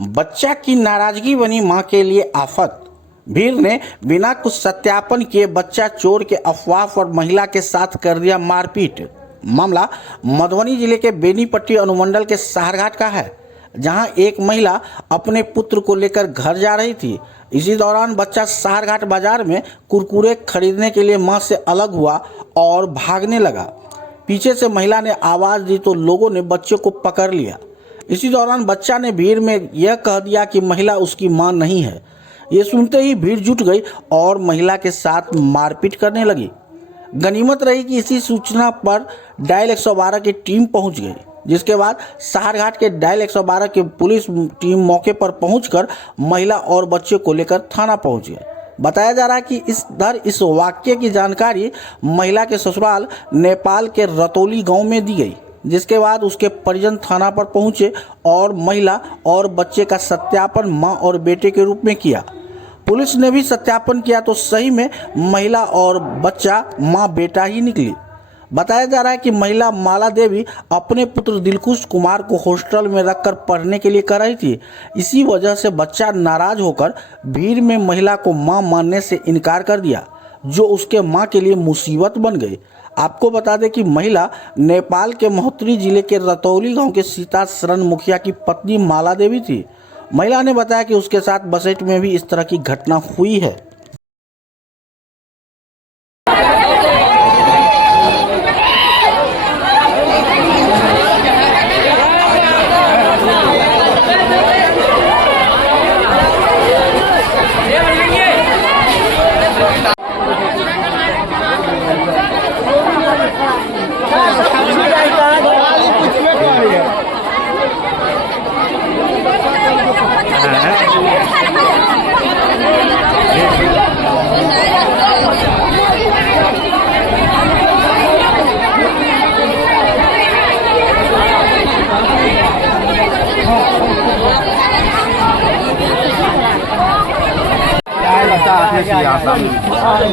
बच्चा की नाराजगी बनी मां के लिए आफत। भीड़ ने बिना कुछ सत्यापन किए बच्चा चोर के अफवाह पर महिला के साथ कर दिया मारपीट। मामला मधुबनी जिले के बेनीपट्टी अनुमंडल के साहरघाट का है, जहां एक महिला अपने पुत्र को लेकर घर जा रही थी। इसी दौरान बच्चा साहरघाट बाजार में कुरकुरे खरीदने के लिए मां से अलग हुआ और भागने लगा। पीछे से महिला ने आवाज दी तो लोगों ने बच्चे को पकड़ लिया। इसी दौरान बच्चा ने भीड़ में यह कह दिया कि महिला उसकी मां नहीं है। ये सुनते ही भीड़ जुट गई और महिला के साथ मारपीट करने लगी। गनीमत रही कि इसी सूचना पर डायल 112 की टीम पहुंच गई, जिसके बाद साहरघाट के डायल 112 की पुलिस टीम मौके पर पहुंचकर महिला और बच्चे को लेकर थाना पहुंच गए। बताया जा रहा है कि इस वाक्य की जानकारी महिला के ससुराल नेपाल के रतौली गांव में दी गई, जिसके बाद उसके परिजन थाना पर पहुंचे और महिला और बच्चे का सत्यापन मां और बेटे के रूप में किया। पुलिस ने भी सत्यापन किया तो सही में महिला और बच्चा मां बेटा ही निकली। बताया जा रहा है कि महिला माला देवी अपने पुत्र दिलखुश कुमार को हॉस्टल में रखकर पढ़ने के लिए कर रही थी। इसी वजह से बच्चा नाराज होकर भीड़ में महिला को मां मानने से इनकार कर दिया, जो उसके मां के लिए मुसीबत बन गई। आपको बता दें कि महिला नेपाल के महोत्तरी जिले के रतौली गांव के सीता शरण मुखिया की पत्नी माला देवी थी। महिला ने बताया कि उसके साथ बसेट में भी इस तरह की घटना हुई है।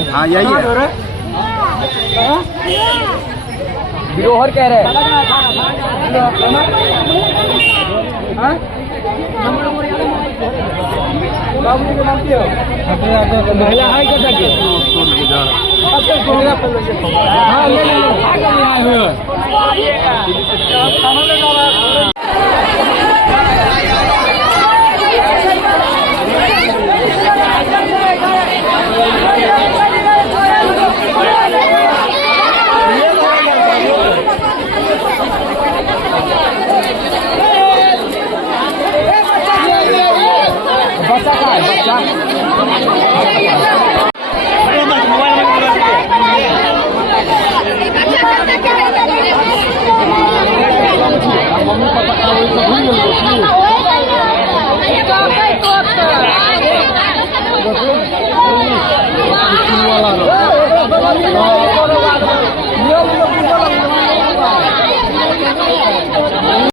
हाँ यही है, विरोहर कह रहे हैं। महिला है कैसा के? Mummy papa